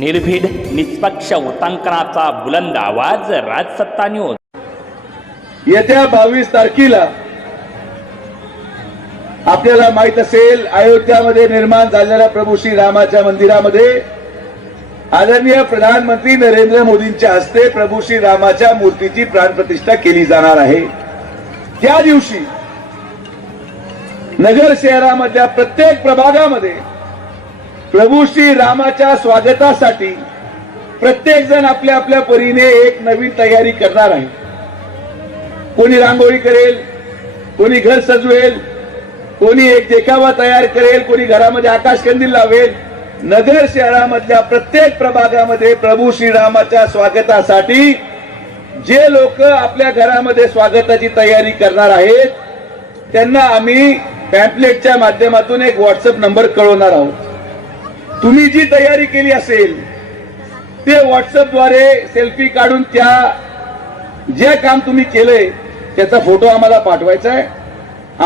निर्भीड निष्पक्ष वृत्तांकनाचा बुलंद आवाज राजसत्ता न्यूज येत्या बावीस तारखेला आपल्याला माहित असेल अयोध्यामध्ये निर्माण झालेल्या प्रभू श्री रामाच्या मंदिरामध्ये आदरणीय प्रधानमंत्री नरेंद्र मोदींच्या हस्ते प्रभू श्री रामाच्या मूर्तीची प्राणप्रतिष्ठा केली जाणार आहे त्या दिवशी नगर शहरामधल्या प्रत्येक प्रभागामध्ये प्रभू श्री रामाच्या स्वागतासाठी प्रत्येक जण आपल्या आपल्या परीने एक नवीन तयारी करणार आहे कोणी रांगोळी करेल कोणी घर सजवेल कोणी एक देखावा तयार करेल कोणी घरामध्ये आकाश कंदील लावेल नगर शहरामधल्या प्रत्येक प्रभागामध्ये प्रभू श्रीरामाच्या स्वागतासाठी जे लोक आपल्या घरामध्ये स्वागताची तयारी करणार आहेत त्यांना आम्ही पॅम्पलेटच्या माध्यमातून एक व्हॉट्सअप नंबर कळवणार आहोत तुम्ही जी तयारी केली असेल ते व्हॉट्सअपद्वारे सेल्फी काढून त्या जे काम तुम्ही केलंय त्याचा फोटो आम्हाला पाठवायचा आहे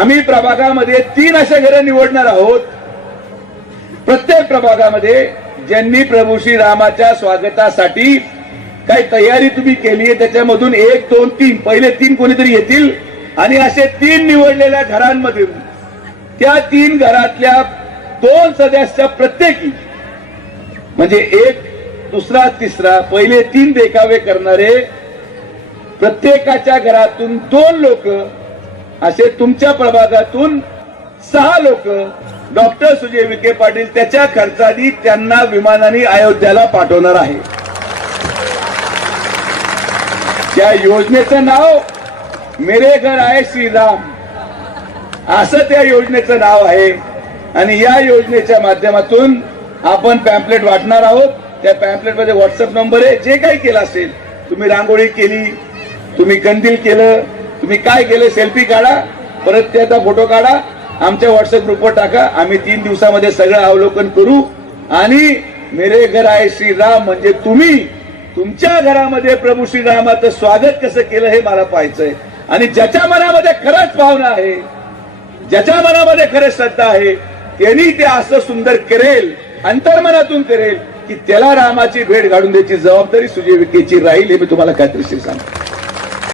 आम्ही प्रभागामध्ये तीन अशा घरं निवडणार आहोत प्रत्येक प्रभागामध्ये ज्यांनी प्रभू श्री रामाच्या स्वागतासाठी काही तयारी तुम्ही केली आहे त्याच्यामधून एक दोन तीन पहिले तीन कोणीतरी येतील आणि असे तीन निवडलेल्या घरांमधून त्या तीन घरातल्या दोन सदस्य प्रत्येकी म्हणजे एक दुसरा तिसरा पहिले तीन देखावे करणारे प्रत्येकाच्या घरातून दोन लोक असे तुमच्या प्रभागातून सहा लोक डॉक्टर सुजय विखे पाटील त्याच्या खर्चाने त्यांना विमानाने अयोध्याला पाठवणार आहे त्या योजनेचं नाव मेरे घर आहे श्रीराम असं त्या योजनेचं नाव आहे आणि या योजनेच्या माध्यमातून आपण पॅम्पलेट वाटणार आहोत त्या पॅम्पलेटमध्ये व्हॉट्सअप नंबर आहे जे काही केलं असेल तुम्ही रांगोळी केली तुम्ही कंदील केलं तुम्ही काय केलं सेल्फी काढा परत त्याचा फोटो काढा आमच्या व्हॉट्सअप ग्रुपवर टाका आम्ही तीन दिवसामध्ये सगळं अवलोकन करू आणि मेरे घर आहे श्रीराम म्हणजे तुम्ही तुमच्या घरामध्ये प्रभू श्रीरामाचं स्वागत कसं केलं हे मला पाहायचंय आणि ज्याच्या मनामध्ये खरंच भावना आहे ज्याच्या मनामध्ये खरंच श्रद्धा आहे त्यांनी ते असं सुंदर करेल अंतर्मनातून करेल की त्याला रामाची भेट घालून द्यायची जबाबदारी सुजीविकेची राहील हे मी तुम्हाला खात्रीशीर सांगतो